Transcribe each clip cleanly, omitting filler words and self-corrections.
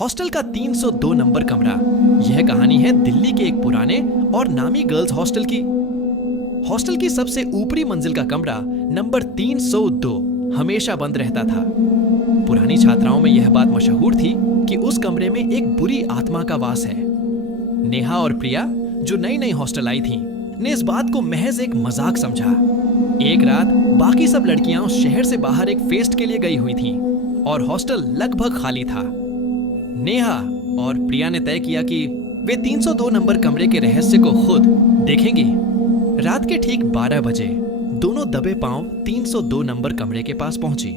Hostel का 302 number कमरा। यह कहानी है दिल्ली के एक पुराने और नामी गर्ल्स हॉस्टल की। हॉस्टल की सबसे ऊपरी मंजिल का कमरा नंबर 302 हमेशा बंद रहता था। पुरानी छात्राओं में यह बात मशहूर थी कि उस कमरे में एक बुरी आत्मा का वास है। नेहा और प्रिया, जो नई नई हॉस्टल आई थीं, ने इस बात को महज एक मजाक समझा। एक रात बाकी सब लड़कियां उस शहर से बाहर एक फेस्ट के लिए गई हुई थीं और हॉस्टल लगभग खाली था। नेहा और प्रिया ने तय किया कि वे 302 नंबर कमरे के रहस्य को खुद देखेंगी। रात के ठीक 12 बजे दोनों दबे पांव 302 नंबर कमरे के पास पहुंची।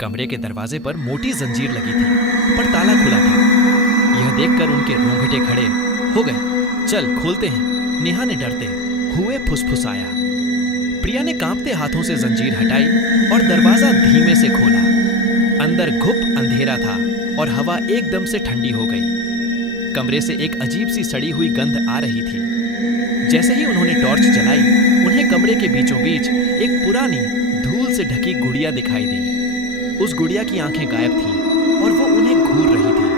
कमरे के दरवाजे पर मोटी जंजीर लगी थी, पर ताला खुला था। यह देखकर उनके रोंगटे खड़े हो गए। चल खोलते हैं, नेहा ने डरते हुए फुसफुसाया। प्रिया ने कांपते हाथों से जंजीर हटाई और दरवाजा धीमे से खोला। अंदर घुप अंधेरा था और हवा एकदम से ठंडी हो गई। कमरे से एक अजीब सी सड़ी हुई गंध आ रही थी। जैसे ही उन्होंने टॉर्च जलाई, उन्हें कमरे के बीचों बीच एक पुरानी धूल से ढकी गुड़िया दिखाई दी। उस गुड़िया की आंखें गायब थीं और वो उन्हें घूर रही थी।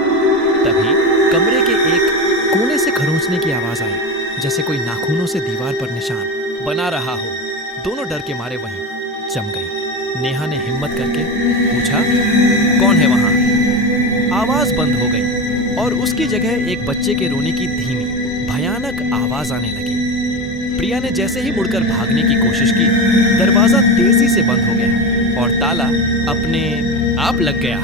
तभी कमरे के एक कोने से खरोंचने की आवाज आई, जैसे कोई नाखूनों से दीवार पर निशान बना रहा हो। दोनों डर के मारे वहीं जम गई। नेहा ने हिम्मत करके पूछा, कौन है वहां? आवाज बंद हो गई और उसकी जगह एक बच्चे के रोने की धीमी भयानक आवाज आने लगी। प्रिया ने जैसे ही मुड़कर भागने की कोशिश की, दरवाजा तेजी से बंद हो गया और ताला अपने आप लग गया।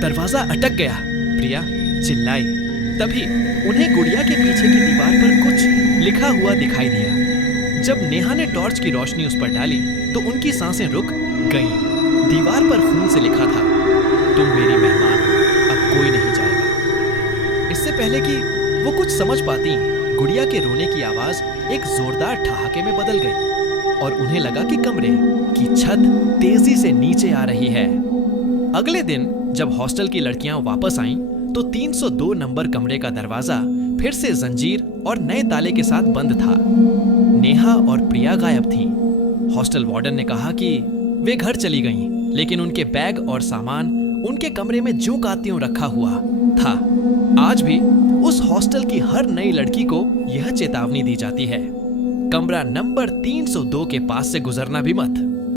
दरवाजा अटक गया। प्रिया चिल्लाई। तभी उन्हें गुड़िया के पीछे की दीवार पर कुछ लिखा हुआ दिखाई दिया। जब नेहा ने टॉर्च की रोशनी उस पर डाली तो उनकी सांसें रुक गईं। दीवार पर खून से लिखा था, तुम मेरी मेहमान हो, अब कोई नहीं जाएगा। इससे पहले कि वो कुछ समझ पाती, गुड़िया के रोने की आवाज एक जोरदार ठहाके में बदल गई और उन्हें लगा कि कमरे की छत तेजी से नीचे आ रही है। अगले दिन जब हॉस्टल की लड़कियां वापस आईं, तो 302 नंबर कमरे का दरवाजा फिर से जंजीर और नए ताले के साथ बंद था। नेहा और प्रिया गायब थीं। हॉस्टल वार्डन ने कहा कि वे घर चली गईं, लेकिन उनके बैग और सामान उनके कमरे में ज्यों का त्यों रखा हुआ था। आज भी उस हॉस्टल की हर नई लड़की को यह चेतावनी दी जाती है, कमरा नंबर 302 के पास से गुजरना भी मत।